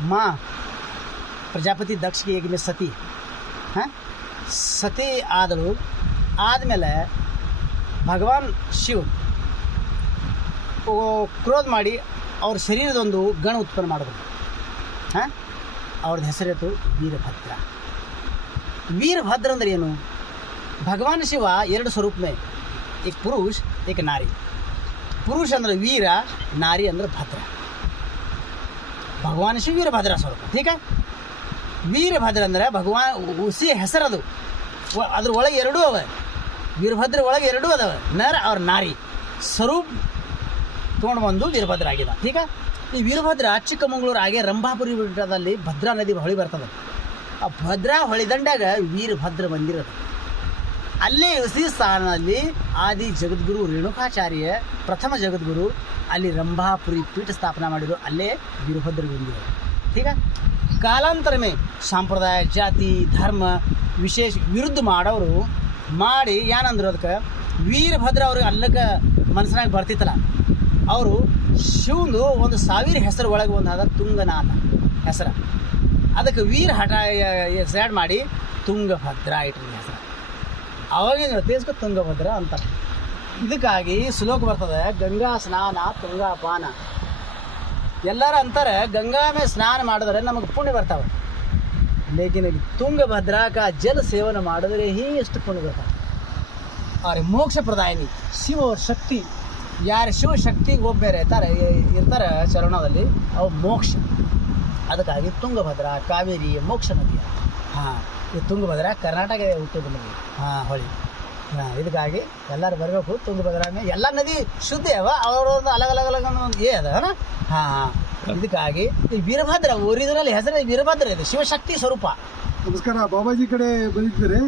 माँ ಪ್ರಜಾಪತಿ ದಕ್ಷಿಗೆ ಈಗಿನ ಸತಿ? ಹಾಂ? ಸತಿ ಆದಳು. ಆದಮೇಲೆ ಭಗವಾನ್ ಶಿವ ಕ್ರೋಧ ಮಾಡಿ ಅವ್ರ ಶರೀರದೊಂದು ಗಣ ಉತ್ಪನ್ನ ಮಾಡಿದ್ರು. ಹಾಂ? ಅವ್ರದ್ದು ಹೆಸರಿತ್ತು ವೀರಭದ್ರ. ವೀರಭದ್ರ ಅಂದ್ರೆ ಏನು? ಭಗವಾನ್ ಶಿವ ಎರಡು ಸ್ವರೂಪನೇ. ಮೇ ಏಕ್ ಪುರುಷ, ಏಕ ನಾರಿ. ಪುರುಷ ಅಂದ್ರೆ ವೀರ, ನಾರಿ ಅಂದ್ರೆ ಭದ್ರ. ಭಗವಾನ್ ಶ್ರೀ ವೀರಭದ್ರ ಸ್ವರೂಪ. ಠೀಕ ವೀರಭದ್ರ ಅಂದರೆ ಭಗವಾನ್ ಉಸಿ ಹೆಸರದು. ಅದ್ರ ಒಳಗೆ ಎರಡೂ ಅವ. ವೀರಭದ್ರ ಒಳಗೆ ಎರಡೂ ಅದಾವ. ನರ್ ಅವ್ರ ನಾರಿ. ಸ್ವರೂಪ ತೊಗೊಂಡು ಬಂದು ವೀರಭದ್ರ ಆಗಿದೆ. ಈಗ ಈ ವೀರಭದ್ರ ಚಿಕ್ಕಮಂಗ್ಳೂರು ಹಾಗೆ ರಂಭಾಪುರಿ ಬೆಟ್ಟದಲ್ಲಿ ಭದ್ರಾ ನದಿ ಹೊಳಿ ಬರ್ತದೆ. ಆ ಭದ್ರಾ ಹೊಳಿದಂಡಾಗ ವೀರಭದ್ರ ಮಂದಿರ ಅಲ್ಲೇ ಸ್ಥಾನದಲ್ಲಿ ಆದಿ ಜಗದ್ಗುರು ರೇಣುಕಾಚಾರ್ಯ, ಪ್ರಥಮ ಜಗದ್ಗುರು ಅಲ್ಲಿ ರಂಭಾಪುರಿ ಪೀಠ ಸ್ಥಾಪನಾ ಮಾಡಿದ್ರು ಅಲ್ಲೇ ವೀರಭದ್ರ ಬಂದಿರೋದು ठीक है ಕಾಲಾಂತರ ಮೇ ಸಂಪ್ರದಾಯ ಜಾತಿ ಧರ್ಮ ವಿಶೇಷ ವಿರುದ್ಧ ಮಾಡೋರು ಮಾಡಿ ಏನಂದ್ರು ಅದಕ್ಕೆ ವೀರಭದ್ರ ಅವ್ರಿಗೆ ಅಲ್ಲಕ್ಕೆ ಮನಸ್ಸಿನಾಗ ಬರ್ತಿತ್ತಲ್ಲ ಅವರು ಶಿವಂದು ಒಂದು ಸಾವಿರ ಹೆಸರು ಒಳಗೆ ಒಂದು ಅದ ತುಂಗನಾಥ ಹೆಸರು ಅದಕ್ಕೆ ವೀರ ಹಠ ಸೆಡ್ ಮಾಡಿ ತುಂಗಭದ್ರ ಇಟ್ರಿ ಹೆಸರು ಅವಾಗಿನ ದೇಶಕ್ಕೆ ತುಂಗಭದ್ರ ಅಂತಾರೆ ಇದಕ್ಕಾಗಿ ಶ್ಲೋಕ ಬರ್ತದೆ, ಗಂಗಾ ಸ್ನಾನ ತುಂಗಾಪಾನ ಎಲ್ಲರೂ ಅಂತಾರೆ ಗಂಗಾ ಮೇ ಸ್ನಾನ ಮಾಡಿದ್ರೆ ನಮಗೆ ಪುಣ್ಯ ಬರ್ತಾವೆ. ಲೇಕಿನ ತುಂಗಭದ್ರಾಕ ಜಲ ಸೇವನೆ ಮಾಡಿದ್ರೆ ಎಷ್ಟು ಪುಣ್ಯ ಬರ್ತಾವೆ. ಅವ್ರ ಮೋಕ್ಷ ಪ್ರದಾಯಿನಿ, ಶಿವ ಶಕ್ತಿ. ಯಾರು ಶಿವ ಶಕ್ತಿಗೆ ಒಬ್ಬರು ಇರ್ತಾರೆ ಇರ್ತಾರೆ ಚರಣದಲ್ಲಿ ಅವು ಮೋಕ್ಷ. ಅದಕ್ಕಾಗಿ ತುಂಗಭದ್ರಾ ಕಾವೇರಿ ಮೋಕ್ಷ ನದಿ ಹಾಂ, ಈ ತುಂಗಭದ್ರಾ ಕರ್ನಾಟಕ ಹುಟ್ಟಿದ ನದಿ. ಹಾಂ ಹೊಳಿ ಇದಕ್ಕಾಗಿ ಎಲ್ಲರೂ ಬರಬೇಕು ತುಂಗಭದ್ರಾ ಮೇ ಎಲ್ಲ ನದಿ ಶುದ್ಧ ಅವ, ಅವ್ರವ್ರದ್ದು ಅಲಗ ಅಲಗ ಅಲಗ ಒಂದು ಏ ಅದ, ಹಾಂ? ಹಾಂ ಇದಕ್ಕಾಗಿ ಈ ವೀರಭದ್ರ ಒರಿಜಿನಲ್ ಹೆಸರು ವೀರಭದ್ರ ಇದೆ, ಶಿವಶಕ್ತಿ ಸ್ವರೂಪ. ನಮಸ್ಕಾರ, ಬಾಬಾಜಿ ಕಡೆ ಬಂದಿದ್ದೀರಿ?